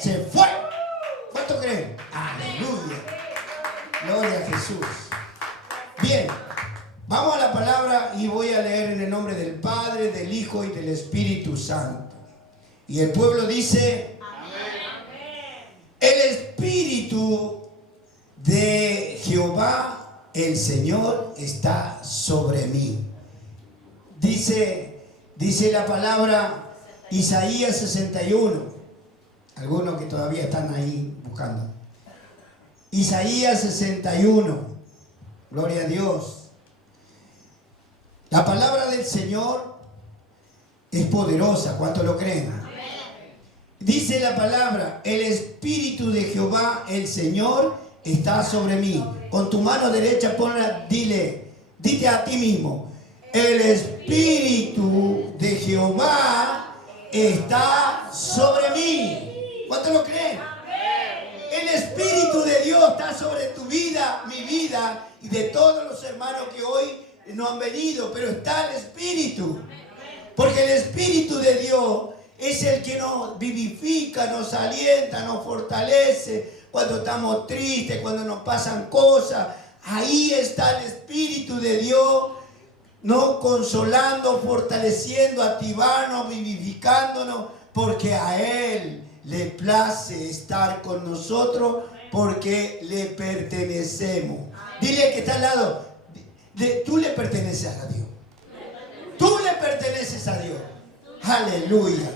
se fue. ¿Cuánto creen? Aleluya. Gloria a Jesús. Bien, vamos a la palabra y voy a leer en el nombre del Padre, del Hijo y del Espíritu Santo. Y el pueblo dice: amén. El Espíritu de Jehová, el Señor, está sobre mí. Dice la palabra Isaías 61. Algunos que todavía están ahí buscando. Isaías 61. Gloria a Dios. La palabra del Señor es poderosa. ¿Cuántos lo creen? Dice la palabra: el Espíritu de Jehová, el Señor, está sobre mí. Con tu mano derecha ponla, dite a ti mismo: el Espíritu de Jehová está sobre mí. ¿Cuántos lo creen? El Espíritu de Dios está sobre tu vida, mi vida y de todos los hermanos que hoy no han venido, pero está el Espíritu. Porque el Espíritu de Dios es el que nos vivifica, nos alienta, nos fortalece cuando estamos tristes, cuando nos pasan cosas. Ahí está el Espíritu de Dios, ¿no? Consolando, fortaleciendo, activándonos, vivificándonos, porque a Él le place estar con nosotros, porque le pertenecemos. Dile que está al lado, tú le perteneces a Dios. Tú le perteneces a Dios. Aleluya.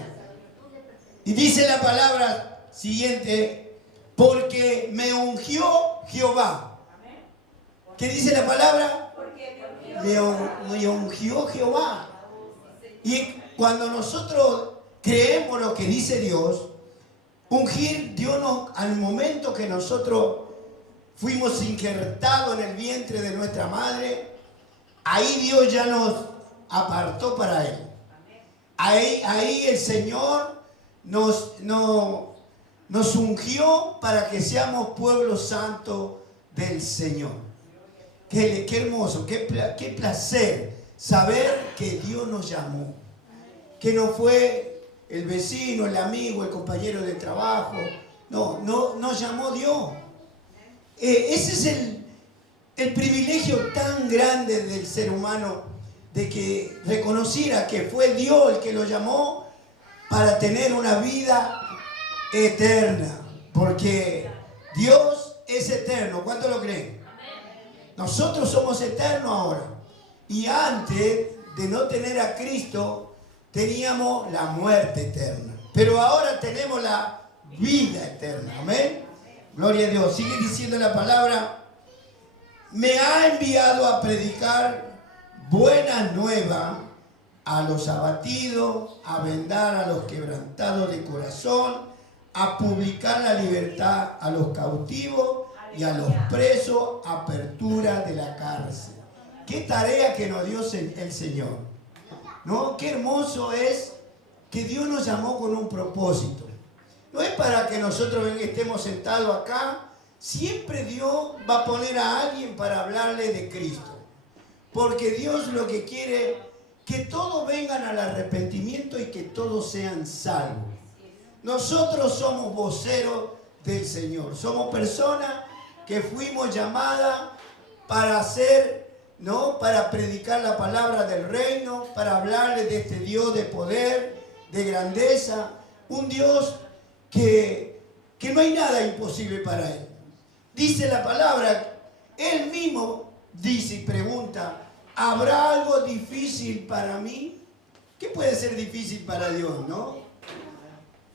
Y dice la palabra siguiente: porque me ungió Jehová. ¿Qué dice la palabra? Me ungió Jehová. Y cuando nosotros creemos lo que dice Dios, ungir, Dios nos, al momento que nosotros fuimos injertados en el vientre de nuestra madre, ahí Dios ya nos apartó para Él. Ahí el Señor nos ungió para que seamos pueblo santo del Señor. Qué hermoso, qué placer saber que Dios nos llamó. Que no fue el vecino, el amigo, el compañero de trabajo. No, nos llamó Dios. Ese es el privilegio tan grande del ser humano, de que reconociera que fue Dios el que lo llamó para tener una vida eterna. Porque Dios es eterno. ¿Cuánto lo creen? Nosotros somos eternos ahora. Y antes de no tener a Cristo, teníamos la muerte eterna. Pero ahora tenemos la vida eterna. Amén. Gloria a Dios. Sigue diciendo la palabra: me ha enviado a predicar buena nueva a los abatidos, a vendar a los quebrantados de corazón, a publicar la libertad a los cautivos y a los presos, apertura de la cárcel. Qué tarea que nos dio el Señor, ¿no? Qué hermoso es que Dios nos llamó con un propósito. No es para que nosotros estemos sentados acá. Siempre Dios va a poner a alguien para hablarle de Cristo. Porque Dios lo que quiere, que todos vengan al arrepentimiento y que todos sean salvos. Nosotros somos voceros del Señor. Somos personas que fuimos llamadas para hacer, ¿no? Para predicar la palabra del reino, para hablarles de este Dios de poder, de grandeza. Un Dios que no hay nada imposible para Él. Dice la palabra, Él mismo dice y pregunta: ¿habrá algo difícil para mí? ¿Qué puede ser difícil para Dios, no?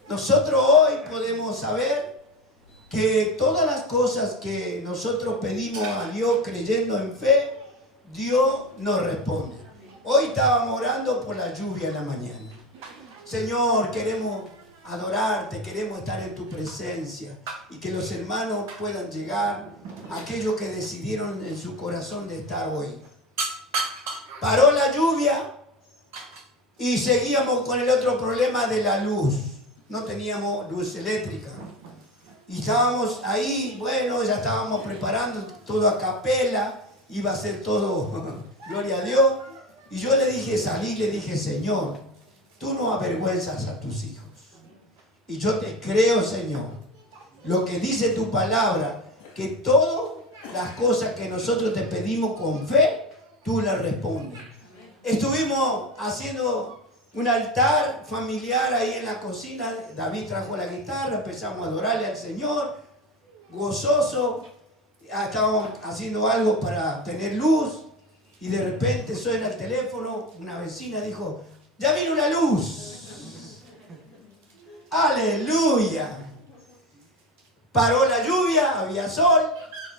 Nosotros hoy podemos saber que todas las cosas que nosotros pedimos a Dios creyendo en fe, Dios nos responde. Hoy estábamos orando por la lluvia en la mañana. Señor, queremos adorarte, queremos estar en tu presencia y que los hermanos puedan llegar, aquellos que decidieron en su corazón de estar hoy. Paró la lluvia y seguíamos con el otro problema de la luz. No teníamos luz eléctrica. Y estábamos ahí, bueno, ya estábamos preparando todo a capela, iba a ser todo, gloria a Dios. Y yo le dije, salí, le dije: Señor, tú no avergüenzas a tus hijos. Y yo te creo, Señor, lo que dice tu palabra, que todas las cosas que nosotros te pedimos con fe, tú las respondes. Estuvimos haciendo un altar familiar ahí en la cocina. David trajo la guitarra, empezamos a adorarle al Señor, gozoso. Estábamos haciendo algo para tener luz y de repente suena el teléfono. Una vecina dijo: ya vino la luz. Aleluya. Paró la lluvia, había sol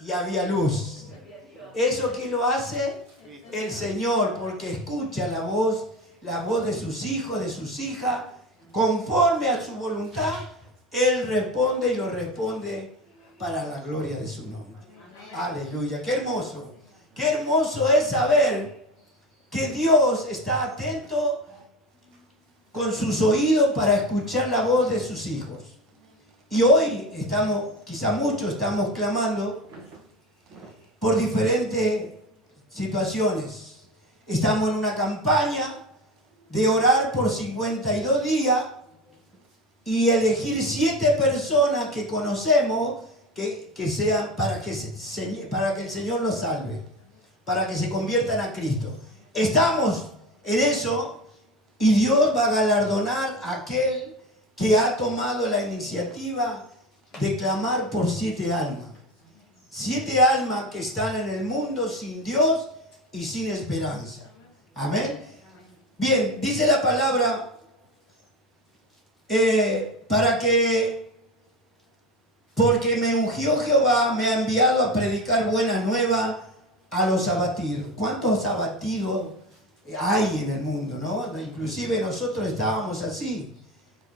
y había luz. ¿Eso quién lo hace? El Señor, porque escucha la voz de sus hijos, de sus hijas, conforme a su voluntad. Él responde y lo responde para la gloria de su nombre. Aleluya, qué hermoso. Qué hermoso es saber que Dios está atento con sus oídos para escuchar la voz de sus hijos. Y hoy quizá muchos estamos clamando por diferentes situaciones. Estamos en una campaña de orar por 52 días y elegir 7 personas que conocemos que sean para que el Señor los salve, para que se conviertan a Cristo. Estamos en eso y Dios va a galardonar a aquel que ha tomado la iniciativa de clamar por 7 almas. 7 almas que están en el mundo sin Dios y sin esperanza. Amén. Bien, dice la palabra porque me ungió Jehová, me ha enviado a predicar buena nueva a los abatidos. ¿Cuántos abatidos hay en el mundo, no? Inclusive nosotros estábamos así,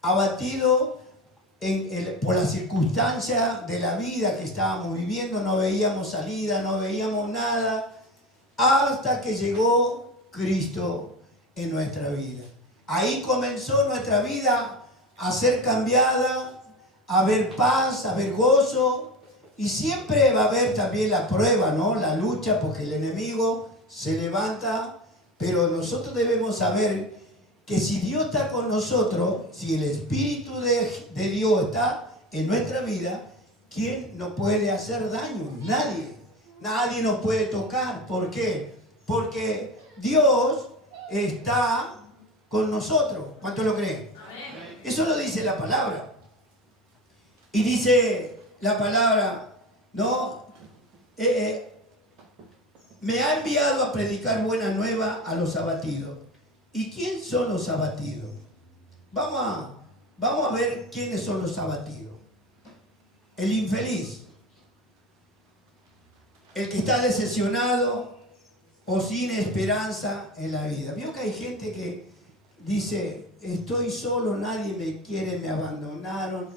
abatidos por las circunstancias de la vida que estábamos viviendo. No veíamos salida, no veíamos nada, hasta que llegó Cristo en nuestra vida. Ahí comenzó nuestra vida a ser cambiada, a haber paz, a haber gozo, y siempre va a haber también la prueba, ¿no? La lucha, porque el enemigo se levanta, pero nosotros debemos saber que si Dios está con nosotros, si el Espíritu de Dios está en nuestra vida, ¿quién nos puede hacer daño? Nadie. Nadie nos puede tocar. ¿Por qué? Porque Dios está con nosotros. ¿Cuánto lo creen? Amén. Eso lo dice la palabra. Y dice la palabra, ¿no? Me ha enviado a predicar buena nueva a los abatidos. ¿Y quién son los abatidos? Vamos a ver quiénes son los abatidos. El infeliz, el que está decepcionado o sin esperanza en la vida. Veo que hay gente que dice: estoy solo, nadie me quiere, me abandonaron,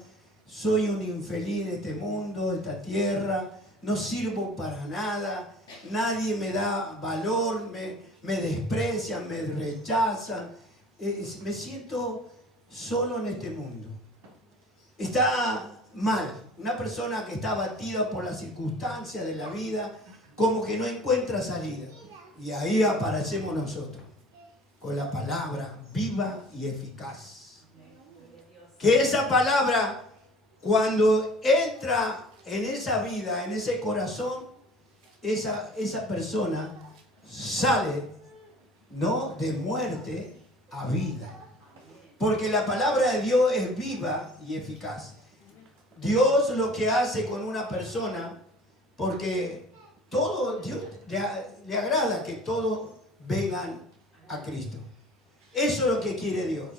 soy un infeliz de este mundo, de esta tierra, no sirvo para nada, nadie me da valor, me desprecian, me rechazan, me siento solo en este mundo. Está mal. Una persona que está abatida por las circunstancias de la vida, como que no encuentra salida. Y ahí aparecemos nosotros, con la palabra viva y eficaz. Que esa palabra, cuando entra en esa vida, en ese corazón, esa persona sale, ¿no?, de muerte a vida. Porque la palabra de Dios es viva y eficaz. Dios lo que hace con una persona, porque todo Dios le agrada que todos vengan a Cristo. Eso es lo que quiere Dios.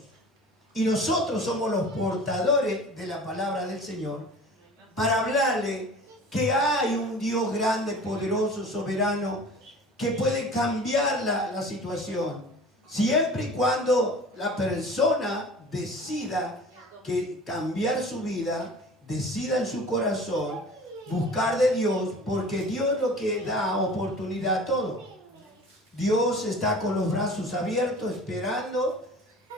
Y nosotros somos los portadores de la palabra del Señor para hablarle que hay un Dios grande, poderoso, soberano, que puede cambiar la situación, siempre y cuando la persona decida que cambiar su vida, decida en su corazón buscar de Dios, porque Dios es lo que da oportunidad a todo. Dios está con los brazos abiertos esperando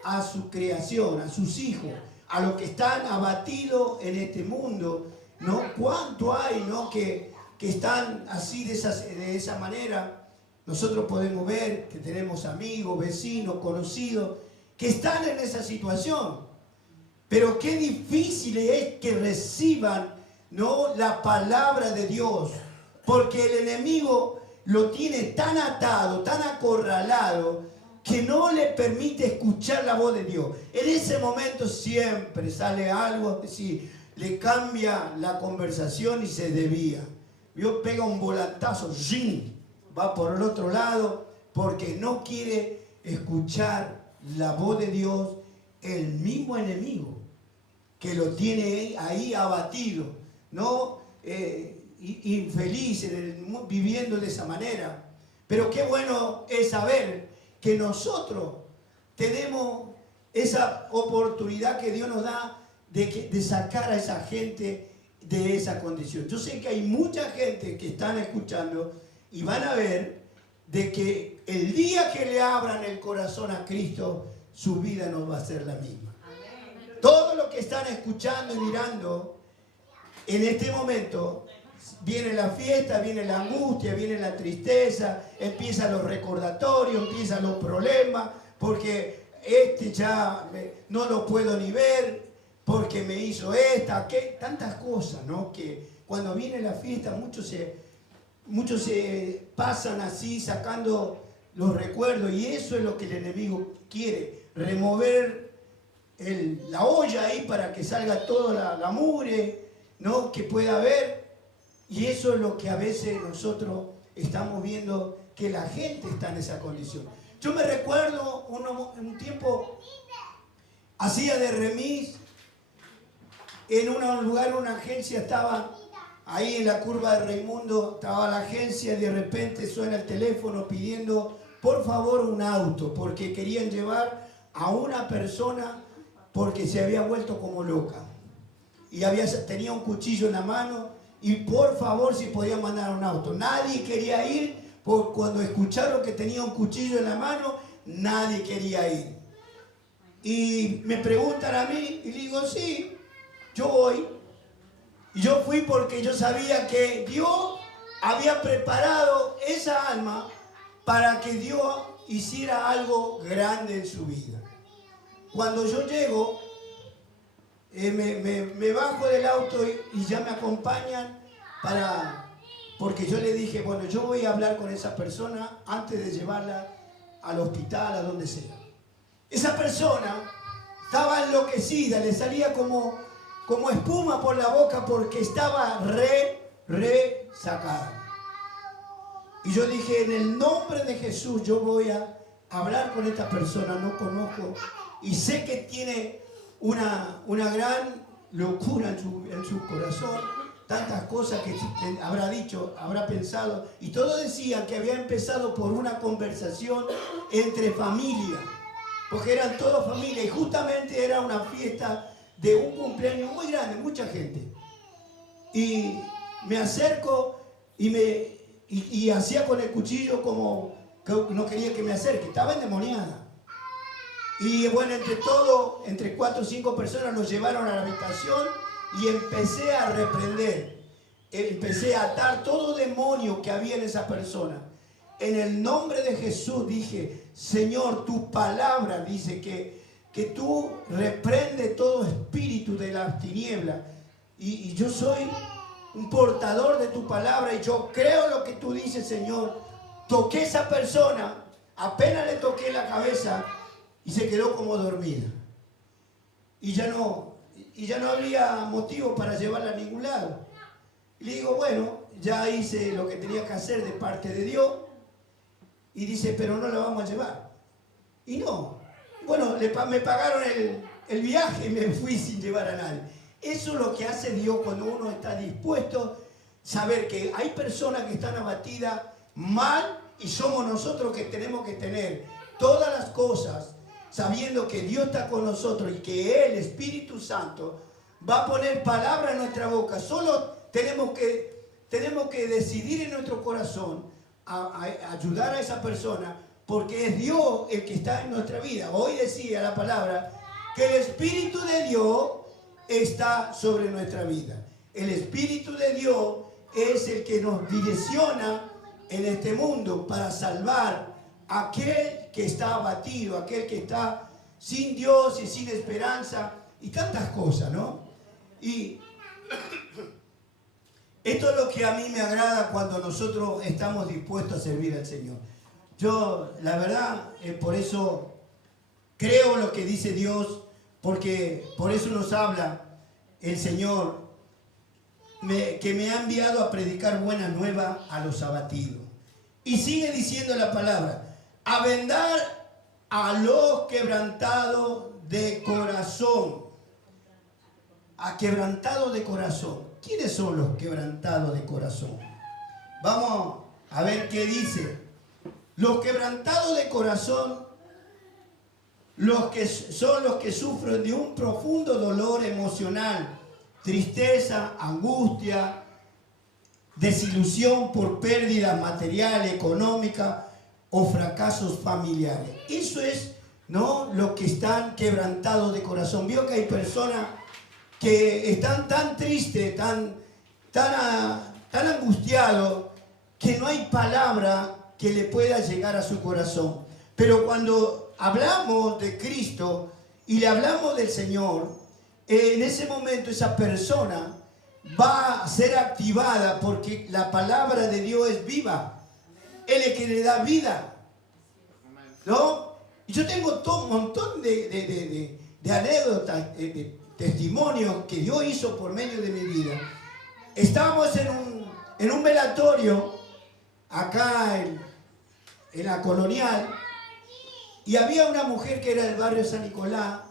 a su creación, a sus hijos, a los que están abatidos en este mundo, ¿no? ¿Cuánto hay, no, que están así de esa manera? Nosotros podemos ver que tenemos amigos, vecinos, conocidos que están en esa situación. Pero qué difícil es que reciban, ¿no?, la palabra de Dios. Porque el enemigo lo tiene tan atado, tan acorralado, que no le permite escuchar la voz de Dios. En ese momento siempre sale algo, si le cambia la conversación y se desvía. Dios pega un volantazo, ¡zing!, va por el otro lado, porque no quiere escuchar la voz de Dios, el mismo enemigo que lo tiene ahí abatido, ¿no? Infeliz, viviendo de esa manera. Pero qué bueno es saber que nosotros tenemos esa oportunidad que Dios nos da de sacar a esa gente de esa condición. Yo sé que hay mucha gente que están escuchando y van a ver de que el día que le abran el corazón a Cristo, su vida no va a ser la misma. Todos los que están escuchando y mirando en este momento, viene la fiesta, viene la angustia, viene la tristeza, empiezan los recordatorios, empiezan los problemas, porque ya no lo puedo ni ver, porque me hizo tantas cosas, ¿no? Que cuando viene la fiesta muchos se pasan así sacando los recuerdos, y eso es lo que el enemigo quiere, remover la olla ahí para que salga toda la mugre, ¿no?, que pueda haber. Y eso es lo que a veces nosotros estamos viendo, que la gente está en esa condición. Yo me recuerdo un tiempo hacía de remis en un lugar, una agencia, estaba ahí en la curva de Raimundo, estaba la agencia y de repente suena el teléfono pidiendo por favor un auto, porque querían llevar a una persona porque se había vuelto como loca y tenía un cuchillo en la mano, y por favor si podían mandar un auto. Nadie quería ir, porque cuando escucharon que tenía un cuchillo en la mano, nadie quería ir. Y me preguntan a mí y digo, sí, yo voy. Y yo fui porque yo sabía que Dios había preparado esa alma para que Dios hiciera algo grande en su vida. Cuando yo llego, me bajo del auto y ya me acompañan porque yo le dije, bueno, yo voy a hablar con esa persona antes de llevarla al hospital, a donde sea. Esa persona estaba enloquecida, le salía como espuma por la boca porque estaba re sacada. Y yo dije, en el nombre de Jesús yo voy a hablar con esta persona, no conozco, y sé que tiene una gran locura en su corazón, tantas cosas que habrá dicho, habrá pensado, y todos decían que había empezado por una conversación entre familia, porque eran todos familia, y justamente era una fiesta de un cumpleaños muy grande, mucha gente. Y me acerco y hacía con el cuchillo como que no quería que me acerque, estaba endemoniada. Y bueno, entre 4 o 5 personas nos llevaron a la habitación y empecé a reprender. Empecé a atar todo demonio que había en esa persona. En el nombre de Jesús dije, Señor, tu palabra dice que tú reprendes todo espíritu de las tinieblas. Y yo soy un portador de tu palabra y yo creo lo que tú dices, Señor. Toqué a esa persona, apenas le toqué la cabeza, y se quedó como dormida. Y ya no habría motivo para llevarla a ningún lado. Y le digo, bueno, ya hice lo que tenía que hacer de parte de Dios. Y dice, pero no la vamos a llevar. Y no. Bueno, me pagaron el viaje y me fui sin llevar a nadie. Eso es lo que hace Dios cuando uno está dispuesto a saber que hay personas que están abatidas mal, y somos nosotros que tenemos que tener todas las cosas sabiendo que Dios está con nosotros y que el Espíritu Santo va a poner palabra en nuestra boca. Solo tenemos que decidir en nuestro corazón a ayudar a esa persona, porque es Dios el que está en nuestra vida. Hoy decía la palabra que el Espíritu de Dios está sobre nuestra vida. El Espíritu de Dios es el que nos direcciona en este mundo para salvar a aquel que está abatido, aquel que está sin Dios y sin esperanza, y tantas cosas, ¿no? Y esto es lo que a mí me agrada cuando nosotros estamos dispuestos a servir al Señor. Yo, la verdad, por eso creo lo que dice Dios, porque por eso nos habla el Señor, que me ha enviado a predicar buena nueva a los abatidos. Y sigue diciendo la palabra, a vendar a los quebrantados de corazón. A quebrantados de corazón. ¿Quiénes son los quebrantados de corazón? Vamos a ver qué dice. Los quebrantados de corazón, son los que sufren de un profundo dolor emocional, tristeza, angustia, desilusión por pérdida material, económica o fracasos familiares. Eso es, ¿no?, lo que están quebrantados de corazón. Vio que hay personas que están tan tristes, tan angustiados, que no hay palabra que le pueda llegar a su corazón. Pero cuando hablamos de Cristo y le hablamos del Señor, en ese momento esa persona va a ser activada, porque la palabra de Dios es viva. Él es el que le da vida, ¿no? Y yo tengo todo un montón de anécdotas, de testimonios que Dios hizo por medio de mi vida. Estábamos en un velatorio acá en la Colonial, y había una mujer que era del barrio San Nicolás,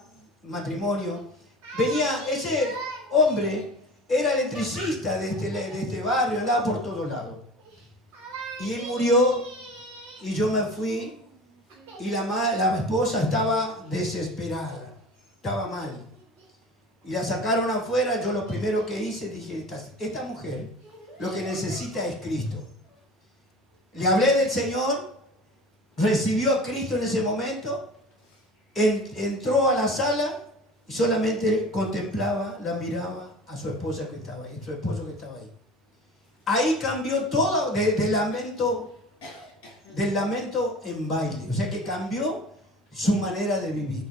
matrimonio. Venía ese hombre, era electricista de este barrio, andaba por todos lados. Y él murió y yo me fui, y la esposa estaba desesperada, estaba mal. Y la sacaron afuera. Yo lo primero que hice, dije, esta mujer lo que necesita es Cristo. Le hablé del Señor, recibió a Cristo en ese momento, entró a la sala y solamente contemplaba, la miraba a su esposa que estaba ahí, su esposo que estaba ahí. Ahí cambió todo del lamento en baile. O sea que cambió su manera de vivir.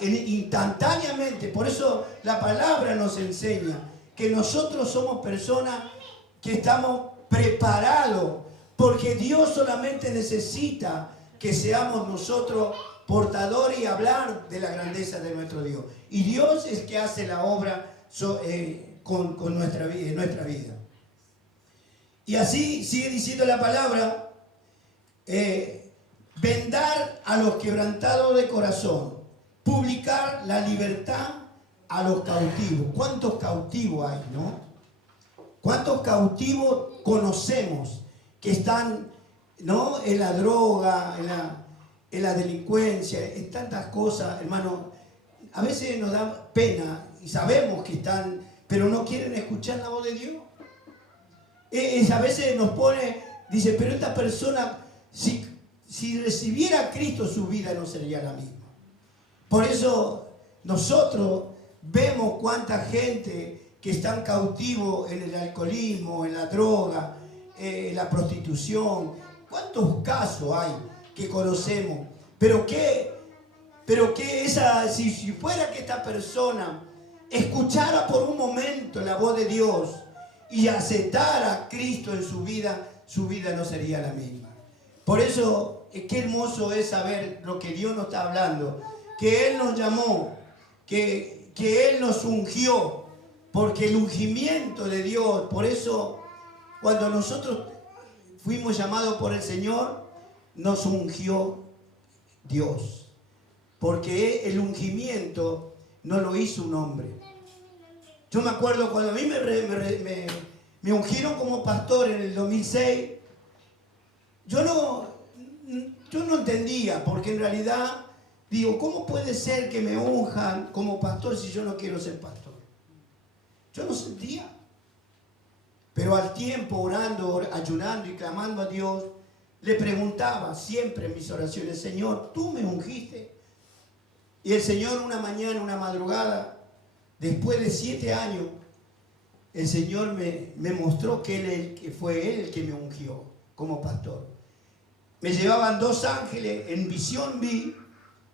Instantáneamente. Por eso la palabra nos enseña que nosotros somos personas que estamos preparados, porque Dios solamente necesita que seamos nosotros portadores y hablar de la grandeza de nuestro Dios. Y Dios es que hace la obra con nuestra vida. Y así sigue diciendo la palabra, vendar a los quebrantados de corazón, publicar la libertad a los cautivos. ¿Cuántos cautivos hay, no? ¿Cuántos cautivos conocemos que están, ¿no?, en la droga, en la delincuencia, en tantas cosas, hermano? A veces nos da pena y sabemos que están, pero no quieren escuchar la voz de Dios. A veces nos pone, dice, pero esta persona, si recibiera a Cristo, su vida no sería la misma. Por eso nosotros vemos cuánta gente que están cautivos en el alcoholismo, en la droga, en la prostitución. ¿Cuántos casos hay que conocemos? Si fuera que esta persona escuchara por un momento la voz de Dios y aceptara a Cristo en su vida no sería la misma. Por eso, qué hermoso es saber lo que Dios nos está hablando, que Él nos llamó, que Él nos ungió, porque el ungimiento de Dios, por eso cuando nosotros fuimos llamados por el Señor, nos ungió Dios, porque el ungimiento no lo hizo un hombre. Yo me acuerdo cuando a mí me ungieron como pastor en el 2006, yo no entendía, porque en realidad digo, ¿cómo puede ser que me unjan como pastor si yo no quiero ser pastor? Yo no sentía. Pero al tiempo, orando, ayunando y clamando a Dios, le preguntaba siempre en mis oraciones, Señor, ¿tú me ungiste? Y el Señor una mañana, una madrugada, después de 7 años, el Señor me mostró que fue Él el que me ungió como pastor. Me llevaban 2 ángeles, en visión vi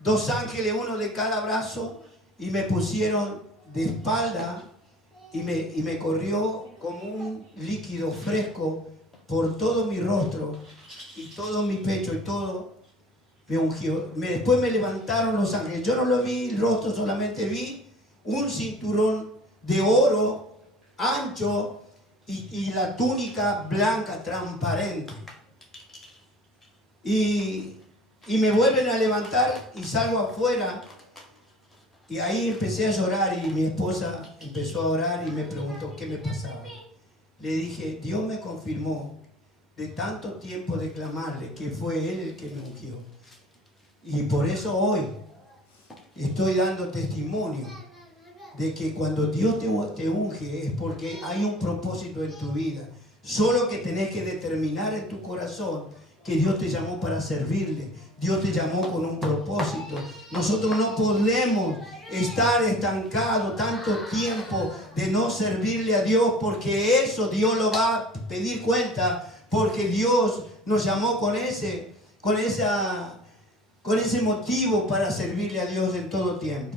2 ángeles, uno de cada brazo, y me pusieron de espalda y me corrió como un líquido fresco por todo mi rostro y todo mi pecho y todo me ungió. Después me levantaron los ángeles. Yo no lo vi el rostro, solamente vi un cinturón de oro ancho y la túnica blanca transparente. Y me vuelven a levantar y salgo afuera. Y ahí empecé a llorar y mi esposa empezó a orar y me preguntó qué me pasaba. Le dije, Dios me confirmó de tanto tiempo de clamarle que fue Él el que me ungió. Y por eso hoy estoy dando testimonio de que cuando Dios te unge es porque hay un propósito en tu vida. Solo que tenés que determinar en tu corazón que Dios te llamó para servirle. Dios te llamó con un propósito. Nosotros no podemos estar estancados tanto tiempo de no servirle a Dios, porque eso Dios lo va a pedir cuenta, porque Dios nos llamó con ese motivo para servirle a Dios en todo tiempo.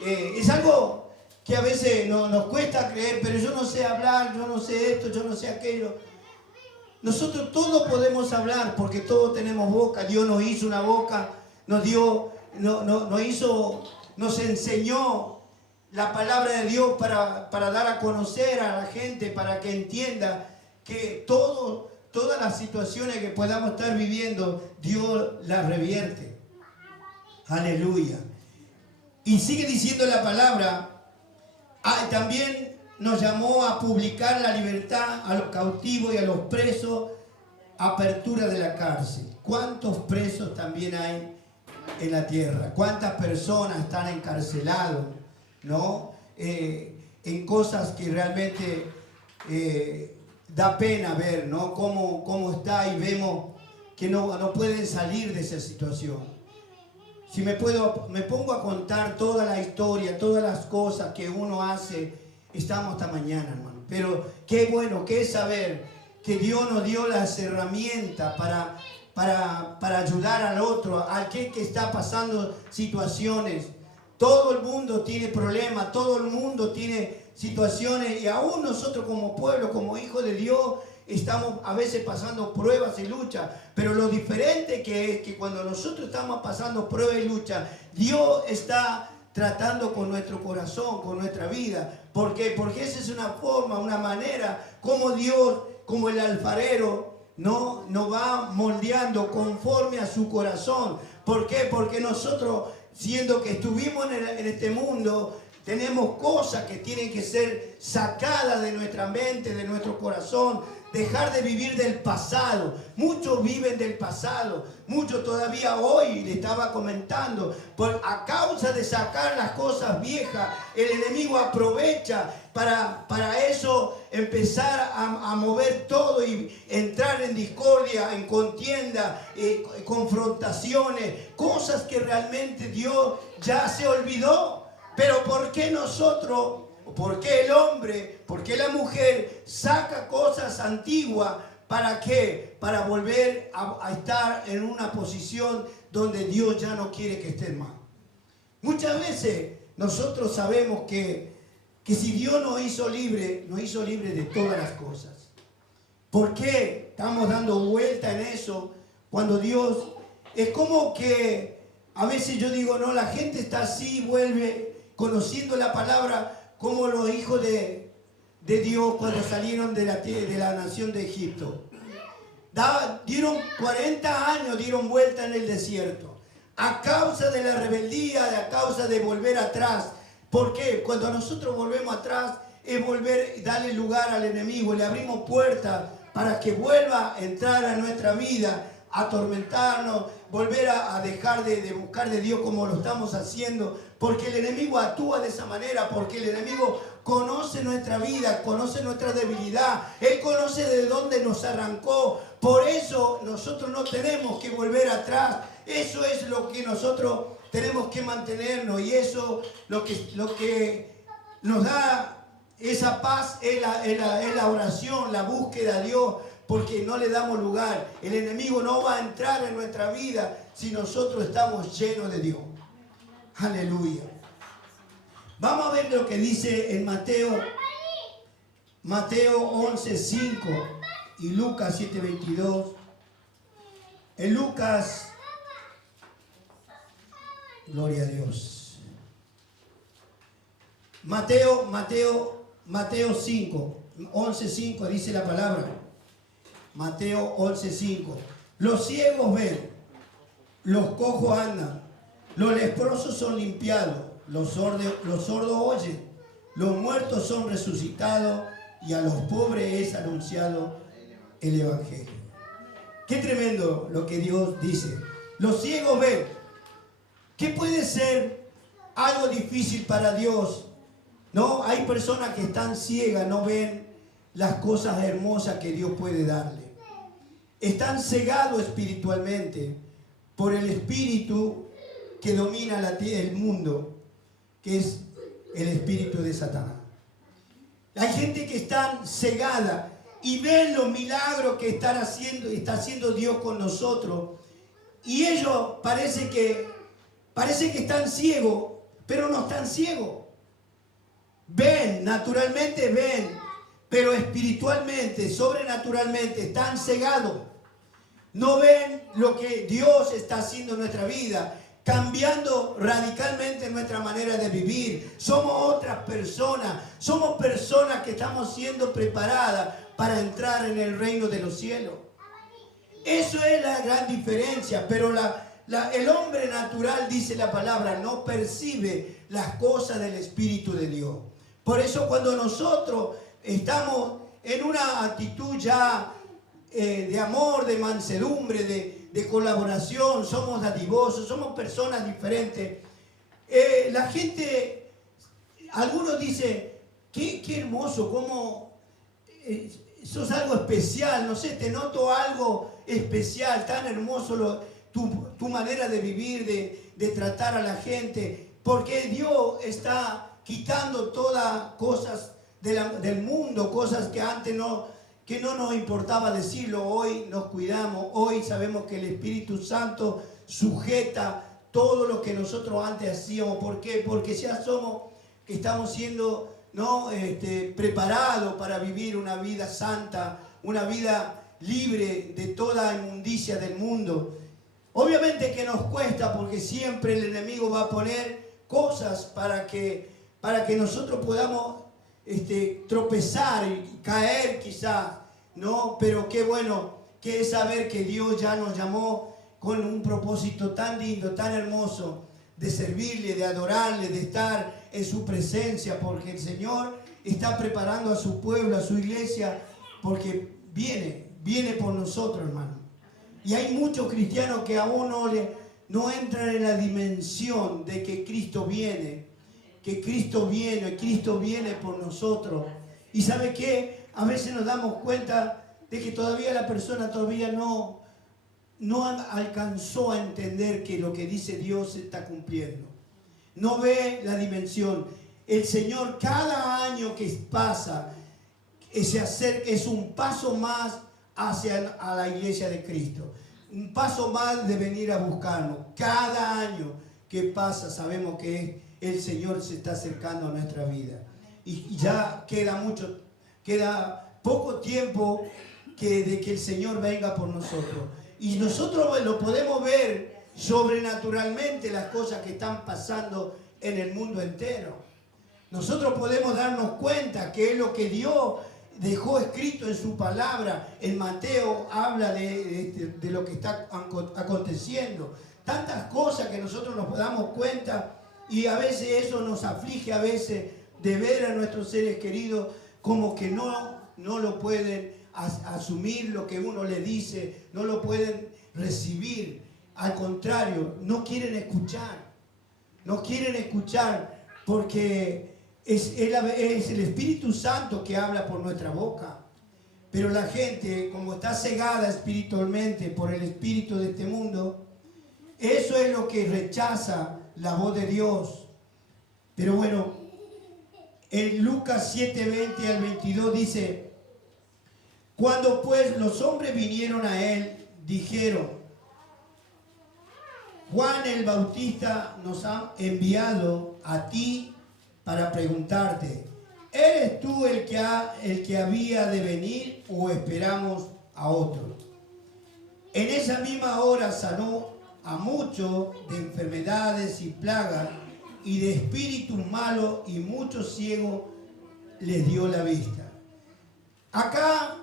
Es algo que a veces nos cuesta creer, pero yo no sé hablar, yo no sé esto, yo no sé aquello. Nosotros todos podemos hablar porque todos tenemos boca. Dios nos hizo una boca, nos enseñó la palabra de Dios para dar a conocer a la gente, para que entienda que todas las situaciones que podamos estar viviendo, Dios las revierte. Aleluya. Y sigue diciendo la palabra, también nos llamó a publicar la libertad a los cautivos y a los presos, apertura de la cárcel. ¿Cuántos presos también hay en la tierra? ¿Cuántas personas están encarcelados, ¿no? En cosas que realmente da pena ver, ¿no? Cómo está, y vemos que no pueden salir de esa situación. Si me pongo a contar toda la historia, todas las cosas que uno hace, estamos hasta mañana, hermano. Pero qué bueno, qué saber que Dios nos dio las herramientas para ayudar al otro, a aquel que está pasando situaciones. Todo el mundo tiene problemas, todo el mundo tiene situaciones, y aún nosotros como pueblo, como hijos de Dios, estamos a veces pasando pruebas y luchas, pero lo diferente que es que cuando nosotros estamos pasando pruebas y luchas, Dios está tratando con nuestro corazón, con nuestra vida. ¿Por qué? Porque esa es una forma, una manera como Dios, como el alfarero, nos va moldeando conforme a su corazón. ¿Por qué? Porque nosotros, siendo que estuvimos en este mundo, tenemos cosas que tienen que ser sacadas de nuestra mente, de nuestro corazón. Dejar de vivir del pasado. Muchos viven del pasado. Muchos todavía hoy, le estaba comentando, a causa de sacar las cosas viejas, el enemigo aprovecha para eso, empezar a mover todo y entrar en discordia, en contienda, confrontaciones, cosas que realmente Dios ya se olvidó. Pero ¿por qué nosotros? ¿Por qué el hombre? ¿Por qué la mujer saca cosas antiguas? ¿Para qué? Para volver a estar en una posición donde Dios ya no quiere que estén más. Muchas veces nosotros sabemos que si Dios nos hizo libre de todas las cosas. ¿Por qué estamos dando vuelta en eso cuando Dios... Es como que a veces yo digo, no, la gente está así, vuelve conociendo la palabra, como los hijos de Dios cuando salieron de la nación de Egipto. Dieron 40 años, dieron vuelta en el desierto. A causa de la rebeldía, a causa de volver atrás. ¿Por qué? Cuando nosotros volvemos atrás, es volver y darle lugar al enemigo. Le abrimos puertas para que vuelva a entrar a nuestra vida, a atormentarnos, volver a dejar de buscar de Dios como lo estamos haciendo. Porque el enemigo actúa de esa manera, porque el enemigo conoce nuestra vida, conoce nuestra debilidad. Él conoce de dónde nos arrancó. Por eso nosotros no tenemos que volver atrás. Eso es lo que nosotros tenemos que mantenernos. Y eso lo que nos da esa paz es la oración, la búsqueda de Dios. Porque no le damos lugar. El enemigo no va a entrar en nuestra vida si nosotros estamos llenos de Dios. Aleluya. Vamos a ver lo que dice en Mateo 11:5 y Lucas 7:22. En Lucas, gloria a Dios. Mateo 5, 11:5 dice la palabra. Mateo 11:5. Los ciegos ven, los cojos andan, los leprosos son limpiados, los sordos oyen, los muertos son resucitados y a los pobres es anunciado el Evangelio. Qué tremendo lo que Dios dice. Los ciegos ven. ¿Qué puede ser algo difícil para Dios? No, hay personas que están ciegas, no ven las cosas hermosas que Dios puede darle. Están cegados espiritualmente por el espíritu que domina el mundo, que es el espíritu de Satanás. Hay gente que está cegada y ven los milagros que está haciendo Dios con nosotros. Y ellos parece que están ciegos, pero no están ciegos. Ven, naturalmente ven, pero espiritualmente, sobrenaturalmente están cegados. No ven lo que Dios está haciendo en nuestra vida, cambiando radicalmente nuestra manera de vivir. Somos otras personas, somos personas que estamos siendo preparadas para entrar en el reino de los cielos. Eso es la gran diferencia, pero el hombre natural, dice la palabra, no percibe las cosas del Espíritu de Dios. Por eso cuando nosotros estamos en una actitud ya de amor, de mansedumbre, de colaboración, somos dadivosos, somos personas diferentes. La gente, algunos dicen, qué hermoso, cómo sos algo especial, no sé, te noto algo especial, tan hermoso tu manera de vivir, de tratar a la gente, porque Dios está quitando todas cosas del mundo, cosas que antes no nos importaba decirlo. Hoy nos cuidamos, hoy sabemos que el Espíritu Santo sujeta todo lo que nosotros antes hacíamos. ¿Por qué? Porque ya estamos siendo preparados para vivir una vida santa, una vida libre de toda inmundicia del mundo. Obviamente que nos cuesta, porque siempre el enemigo va a poner cosas para que nosotros podamos tropezar y caer quizás, ¿no? Pero qué bueno que es saber que Dios ya nos llamó con un propósito tan lindo, tan hermoso, de servirle, de adorarle, de estar en su presencia, porque el Señor está preparando a su pueblo, a su iglesia, porque viene por nosotros, hermano. Y hay muchos cristianos que aún no entran en la dimensión de que Cristo viene. Que Cristo viene por nosotros. Y ¿sabe qué? A veces nos damos cuenta de que todavía la persona todavía no alcanzó a entender que lo que dice Dios se está cumpliendo. No ve la dimensión. El Señor cada año que pasa se acerca, es un paso más hacia a la iglesia de Cristo. Un paso más de venir a buscarnos. Cada año que pasa sabemos que el Señor se está acercando a nuestra vida. Y ya queda poco tiempo de que el Señor venga por nosotros. Y nosotros lo podemos ver sobrenaturalmente, las cosas que están pasando en el mundo entero. Nosotros podemos darnos cuenta que es lo que Dios dejó escrito en su palabra. En Mateo habla de lo que está aconteciendo. Tantas cosas que nosotros nos damos cuenta. Y a veces eso nos aflige, a veces, de ver a nuestros seres queridos como que no lo pueden asumir lo que uno le dice, no lo pueden recibir. Al contrario, no quieren escuchar porque es el Espíritu Santo que habla por nuestra boca. Pero la gente, como está cegada espiritualmente por el espíritu de este mundo, eso es lo que rechaza la voz de Dios. Pero bueno, en Lucas 7:20 al 22 dice: cuando pues los hombres vinieron a él, dijeron: Juan el Bautista nos ha enviado a ti para preguntarte, ¿eres tú el que había de venir o esperamos a otro? En esa misma hora sanó a muchos de enfermedades y plagas y de espíritus malos, y muchos ciegos les dio la vista. Acá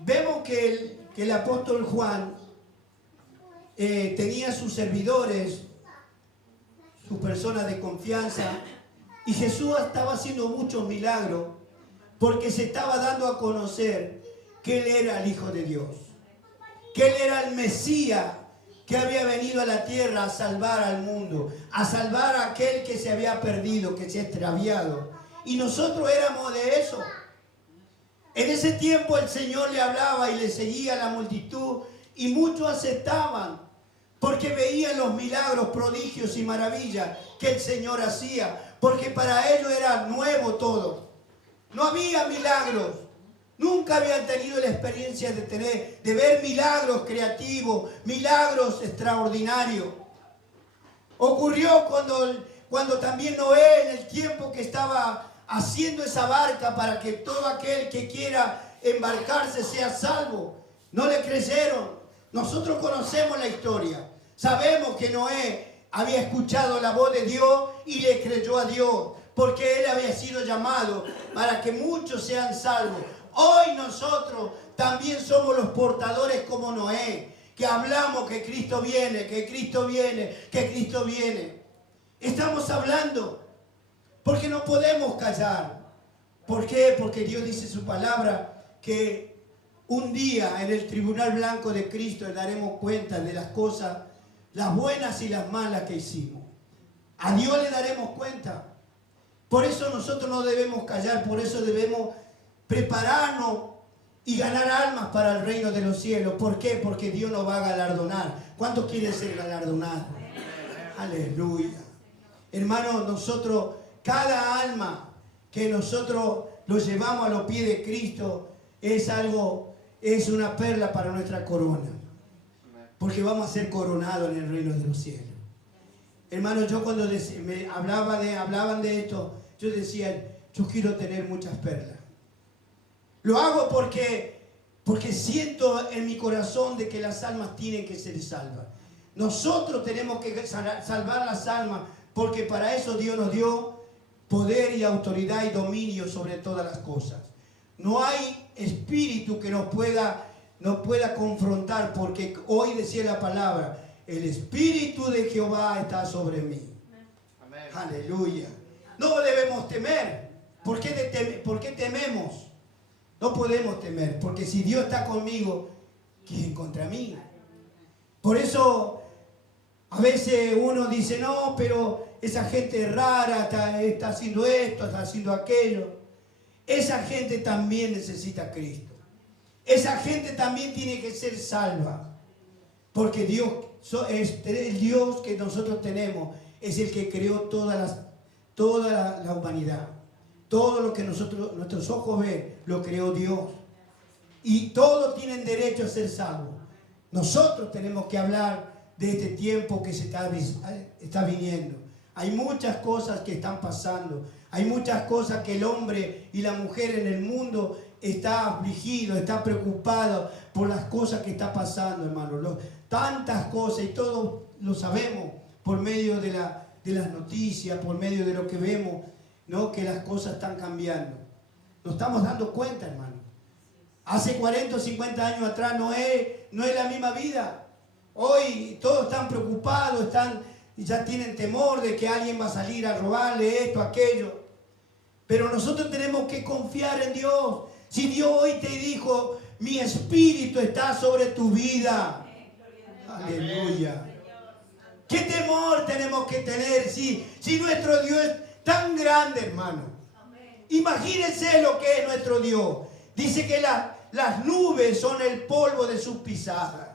vemos que el apóstol Juan tenía sus servidores, sus personas de confianza, y Jesús estaba haciendo muchos milagros porque se estaba dando a conocer que Él era el Hijo de Dios, que Él era el Mesías que había venido a la tierra a salvar al mundo, a salvar a aquel que se había perdido, que se ha extraviado. Y nosotros éramos de eso. En ese tiempo el Señor le hablaba y le seguía a la multitud, y muchos aceptaban porque veían los milagros, prodigios y maravillas que el Señor hacía, porque para ellos era nuevo todo. No había milagros. Nunca habían tenido la experiencia de ver milagros creativos, milagros extraordinarios. Ocurrió cuando también Noé, en el tiempo que estaba haciendo esa barca para que todo aquel que quiera embarcarse sea salvo. No le creyeron. Nosotros conocemos la historia. Sabemos que Noé había escuchado la voz de Dios y le creyó a Dios, porque él había sido llamado para que muchos sean salvos. Hoy nosotros también somos los portadores como Noé, que hablamos que Cristo viene, que Cristo viene, que Cristo viene. Estamos hablando porque no podemos callar. ¿Por qué? Porque Dios dice en su palabra que un día en el tribunal blanco de Cristo daremos cuenta de las cosas, las buenas y las malas que hicimos. A Dios le daremos cuenta. Por eso nosotros no debemos callar, por eso debemos prepararnos y ganar almas para el reino de los cielos. ¿Por qué? Porque Dios nos va a galardonar. ¿Cuántos quieren ser galardonados? Aleluya. Hermanos, nosotros, cada alma que nosotros lo llevamos a los pies de Cristo es una perla para nuestra corona. Porque vamos a ser coronados en el reino de los cielos. Hermanos, yo cuando me hablaban de esto, yo decía, yo quiero tener muchas perlas. Lo hago porque siento en mi corazón de que las almas tienen que ser salvas. Nosotros tenemos que salvar las almas, porque para eso Dios nos dio poder y autoridad y dominio sobre todas las cosas. No hay espíritu que nos pueda confrontar, porque hoy decía la palabra, el Espíritu de Jehová está sobre mí. Amén. Aleluya. No debemos temer. ¿Por qué tememos? No podemos temer, porque si Dios está conmigo, ¿quién contra mí? Por eso a veces uno dice, no, pero esa gente rara está haciendo esto, está haciendo aquello. Esa gente también necesita a Cristo. Esa gente también tiene que ser salva, porque Dios es el Dios que nosotros tenemos, es el que creó toda la humanidad. Todo lo que nuestros ojos ven, lo creó Dios. Y todos tienen derecho a ser salvos. Nosotros tenemos que hablar de este tiempo que se está viniendo. Hay muchas cosas que están pasando. Hay muchas cosas que el hombre y la mujer en el mundo está afligido, está preocupado por las cosas que está pasando, hermano. Tantas cosas, y todos lo sabemos por medio de las noticias, por medio de lo que vemos, ¿no? Que las cosas están cambiando. Nos estamos dando cuenta, hermano. Hace 40 o 50 años atrás no es la misma vida. Hoy todos están preocupados, ya tienen temor de que alguien va a salir a robarle esto, aquello. Pero nosotros tenemos que confiar en Dios. Si Dios hoy te dijo, mi espíritu está sobre tu vida. Aleluya. ¿Qué temor tenemos que tener si nuestro Dios es tan grande, hermano? Imagínense lo que es nuestro Dios. Dice que las nubes son el polvo de sus pisadas.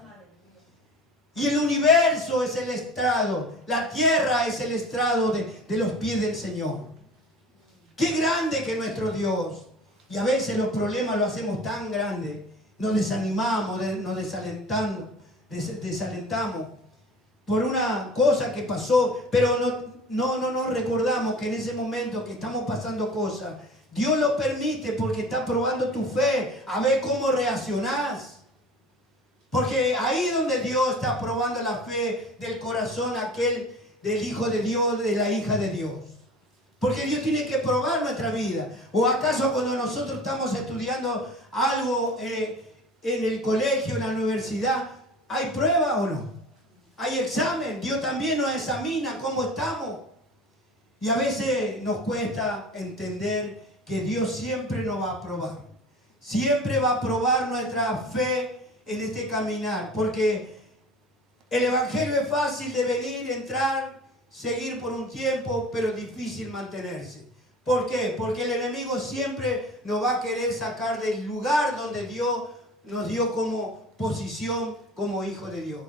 Y el universo es el estrado. La tierra es el estrado de los pies del Señor. Qué grande que nuestro Dios. Y a veces los problemas los hacemos tan grandes. Nos desanimamos, nos desalentamos por una cosa que pasó. Pero no recordamos que en ese momento que estamos pasando cosas, Dios lo permite porque está probando tu fe, a ver cómo reaccionás. Porque ahí es donde Dios está probando la fe del corazón aquel del Hijo de Dios, de la hija de Dios. Porque Dios tiene que probar nuestra vida. ¿O acaso cuando nosotros estamos estudiando algo en el colegio, en la universidad, hay prueba o no? Hay examen. Dios también nos examina cómo estamos. Y a veces nos cuesta entender que Dios siempre nos va a probar. Siempre va a probar nuestra fe en este caminar. Porque el Evangelio es fácil de venir, entrar, seguir por un tiempo, pero es difícil mantenerse. ¿Por qué? Porque el enemigo siempre nos va a querer sacar del lugar donde Dios nos dio como posición, como hijo de Dios.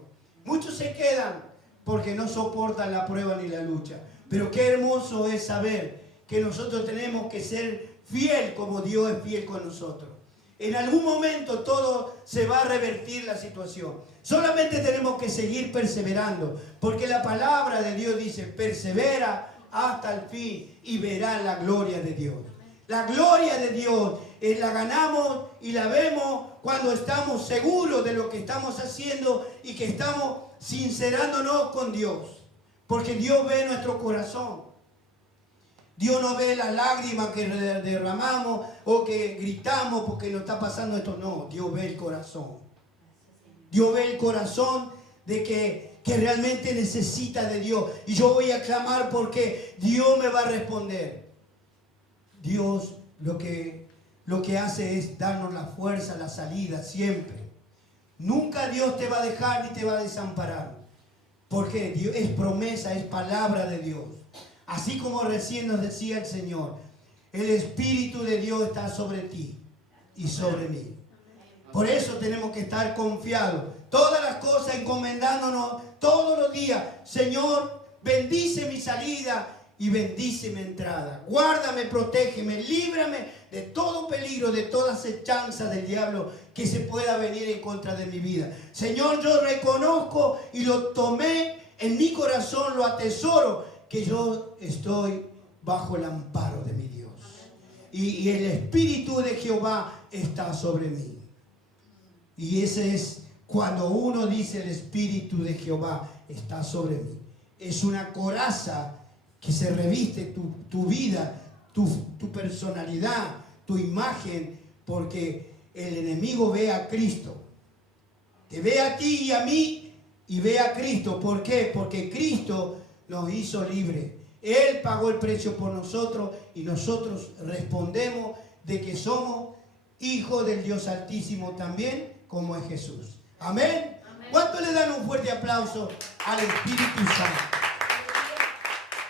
Muchos se quedan porque no soportan la prueba ni la lucha. Pero qué hermoso es saber que nosotros tenemos que ser fiel como Dios es fiel con nosotros. En algún momento todo se va a revertir la situación. Solamente tenemos que seguir perseverando, porque la palabra de Dios dice, persevera hasta el fin y verás la gloria de Dios. La gloria de Dios la ganamos y la vemos cuando estamos seguros de lo que estamos haciendo y que estamos sincerándonos con Dios. Porque Dios ve nuestro corazón. Dios no ve las lágrimas que derramamos o que gritamos porque nos está pasando esto. No, Dios ve el corazón. Dios ve el corazón de que realmente necesita de Dios. Y yo voy a clamar porque Dios me va a responder. Dios lo que hace es darnos la fuerza, la salida, siempre. Nunca Dios te va a dejar ni te va a desamparar. Porque Dios es promesa, es palabra de Dios. Así como recién nos decía el Señor, el Espíritu de Dios está sobre ti y sobre mí. Por eso tenemos que estar confiados. Todas las cosas encomendándonos todos los días. Señor, bendice mi salida y bendice mi entrada. Guárdame, protégeme, líbrame de todo peligro, de toda acechanza del diablo que se pueda venir en contra de mi vida. Señor, yo reconozco y lo tomé en mi corazón, lo atesoro, que yo estoy bajo el amparo de mi Dios. Y el Espíritu de Jehová está sobre mí. Y ese es cuando uno dice el Espíritu de Jehová está sobre mí. Es una coraza que se reviste tu vida, tu personalidad, tu imagen, porque el enemigo ve a Cristo. Te ve a ti y a mí y ve a Cristo. ¿Por qué? Porque Cristo nos hizo libres. Él pagó el precio por nosotros y nosotros respondemos de que somos hijos del Dios Altísimo también, como es Jesús. Amén. ¿Cuánto le dan un fuerte aplauso al Espíritu Santo?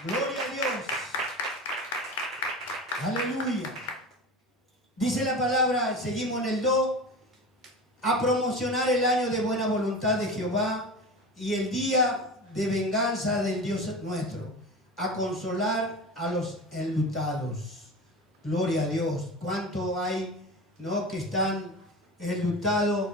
Gloria a Dios. Aleluya. Dice la palabra, seguimos en el 2, a promocionar el año de buena voluntad de Jehová y el día de venganza del Dios nuestro, a consolar a los enlutados. Gloria a Dios. ¿Cuánto hay, no, que están enlutados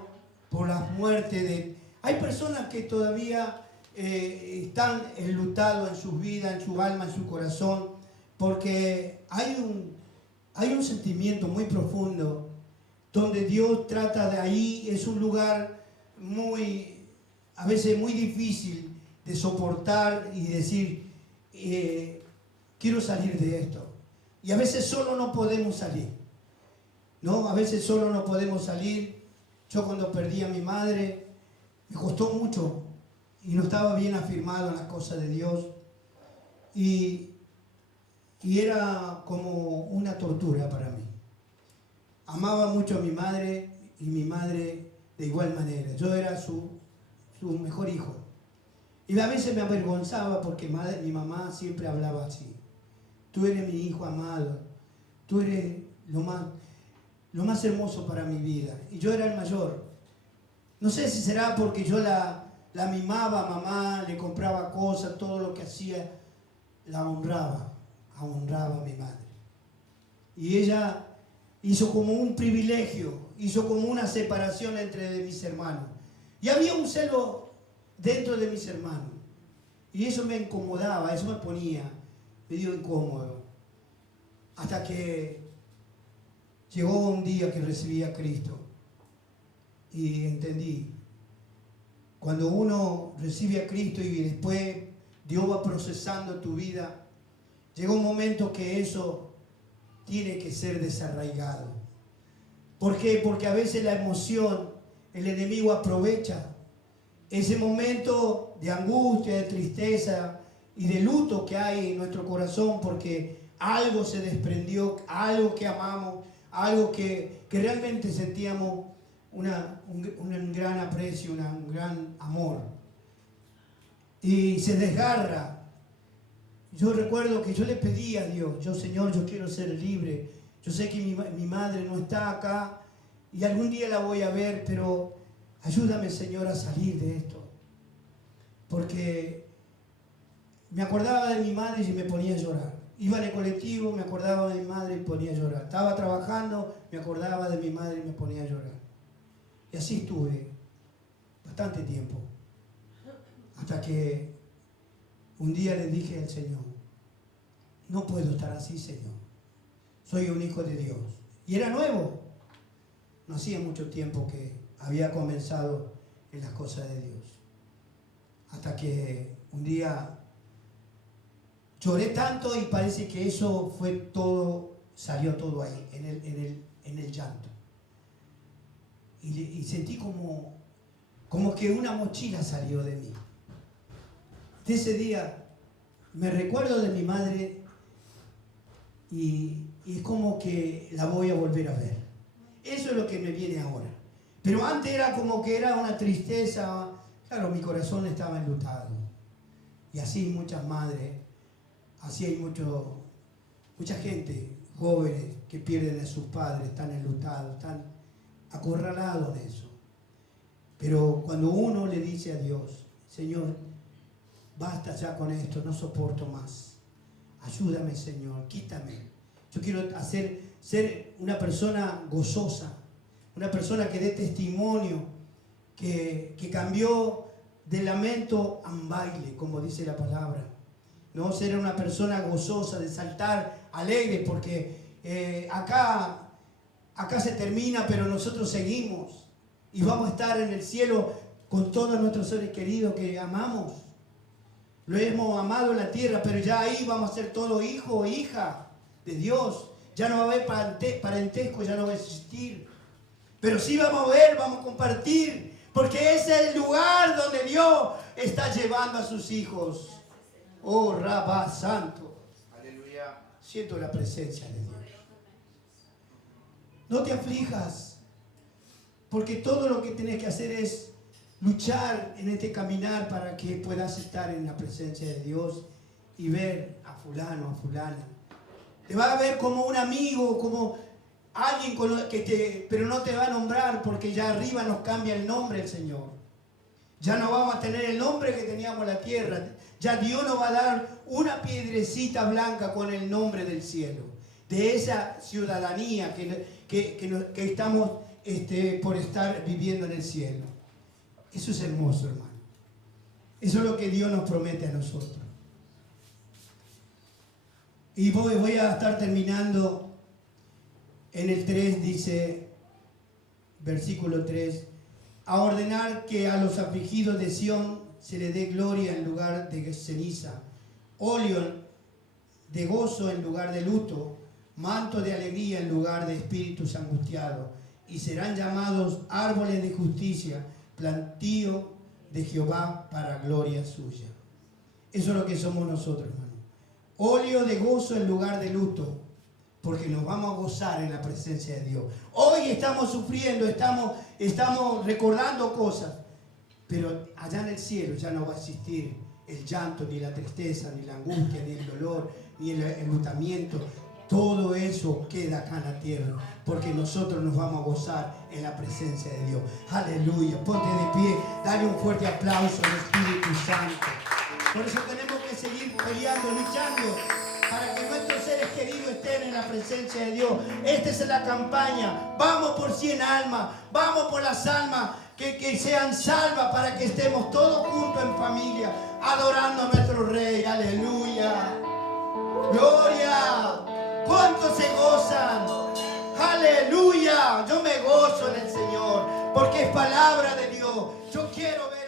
por la muerte de... Hay personas que todavía están enlutados en sus vidas, en su alma, en su corazón, porque hay un sentimiento muy profundo donde Dios trata de ahí. Es un lugar a veces muy difícil de soportar y decir, quiero salir de esto. Y a veces solo no podemos salir, ¿no? A veces solo no podemos salir. Yo cuando perdí a mi madre, me costó mucho y no estaba bien afirmado en las cosas de Dios. Y era como una tortura para mí. Amaba mucho a mi madre y mi madre de igual manera. Yo era su mejor hijo. Y a veces me avergonzaba porque mi mamá siempre hablaba así. Tú eres mi hijo amado. Tú eres lo más hermoso para mi vida. Y yo era el mayor. No sé si será porque yo la mimaba a mamá, le compraba cosas, todo lo que hacía, la honraba a mi madre. Y ella hizo como un privilegio, hizo como una separación entre mis hermanos. Y había un celo dentro de mis hermanos. Y eso me incomodaba, eso me ponía medio incómodo. Hasta que llegó un día que recibí a Cristo y entendí. Cuando uno recibe a Cristo y después Dios va procesando tu vida, llega un momento que eso tiene que ser desarraigado. ¿Por qué? Porque a veces la emoción, el enemigo aprovecha ese momento de angustia, de tristeza y de luto que hay en nuestro corazón porque algo se desprendió, algo que amamos, algo que realmente sentíamos un gran aprecio, un gran amor. Y se desgarra. Yo recuerdo que yo le pedí a Dios, Señor, yo quiero ser libre. Yo sé que mi madre no está acá y algún día la voy a ver, pero ayúdame, Señor, a salir de esto. Porque me acordaba de mi madre y me ponía a llorar. Iba en el colectivo, me acordaba de mi madre y me ponía a llorar. Estaba trabajando, me acordaba de mi madre y me ponía a llorar. Y así estuve bastante tiempo. Hasta que un día le dije al Señor, no puedo estar así, Señor. Soy un hijo de Dios. Y era nuevo. No hacía mucho tiempo que había comenzado en las cosas de Dios. Hasta que un día lloré tanto y parece que eso fue todo, salió todo ahí, en el llanto. Y sentí como que una mochila salió de mí. De ese día me recuerdo de mi madre y es como que la voy a volver a ver. Eso es lo que me viene ahora. Pero antes era como que era una tristeza. Claro, mi corazón estaba enlutado. Y así muchas madres, así hay mucha gente, jóvenes, que pierden a sus padres, están enlutados, están acorralados en eso. Pero cuando uno le dice a Dios, Señor, basta ya con esto, no soporto más. Ayúdame, Señor, quítame. Yo quiero ser una persona gozosa, una persona que dé testimonio, que cambió de lamento a un baile, como dice la palabra. No ser una persona gozosa, de saltar alegre, porque acá se termina, pero nosotros seguimos y vamos a estar en el cielo con todos nuestros seres queridos que amamos. Lo hemos amado en la tierra, pero ya ahí vamos a ser todos hijos o hija de Dios. Ya no va a haber parentesco, ya no va a existir. Pero sí vamos a ver, vamos a compartir, porque ese es el lugar donde Dios está llevando a sus hijos. Oh, Rabá Santo. Aleluya. Siento la presencia de Dios. No te aflijas, porque todo lo que tienes que hacer es luchar en este caminar para que puedas estar en la presencia de Dios y ver a fulano, a fulana. Te va a ver como un amigo, como alguien pero no te va a nombrar, porque ya arriba nos cambia el nombre el Señor. Ya no vamos a tener el nombre que teníamos en la tierra. Ya Dios nos va a dar una piedrecita blanca con el nombre del cielo, de esa ciudadanía que estamos por estar viviendo en el cielo. Eso es hermoso, hermano. Eso es lo que Dios nos promete a nosotros. Y voy a estar terminando en el 3, dice, versículo 3, a ordenar que a los afligidos de Sión se le dé gloria en lugar de ceniza, óleo de gozo en lugar de luto, manto de alegría en lugar de espíritus angustiados, y serán llamados árboles de justicia, plantío de Jehová para gloria suya. Eso es lo que somos nosotros, hermano. Óleo de gozo en lugar de luto, porque nos vamos a gozar en la presencia de Dios. Hoy estamos sufriendo, estamos recordando cosas, pero allá en el cielo ya no va a existir el llanto, ni la tristeza, ni la angustia, ni el dolor, ni el enlutamiento. Todo eso queda acá en la tierra, porque nosotros nos vamos a gozar en la presencia de Dios. Aleluya. Ponte de pie, dale un fuerte aplauso al Espíritu Santo. Por eso tenemos que seguir peleando, luchando, para que nuestros seres queridos estén en la presencia de Dios. Esta es la campaña. Vamos por 100 almas, vamos por las almas que sean salvas para que estemos todos juntos en familia, adorando a nuestro Rey. Aleluya. Gloria. ¿Cuántos se gozan? Aleluya. Yo me gozo en el Señor porque es palabra de Dios. Yo quiero ver.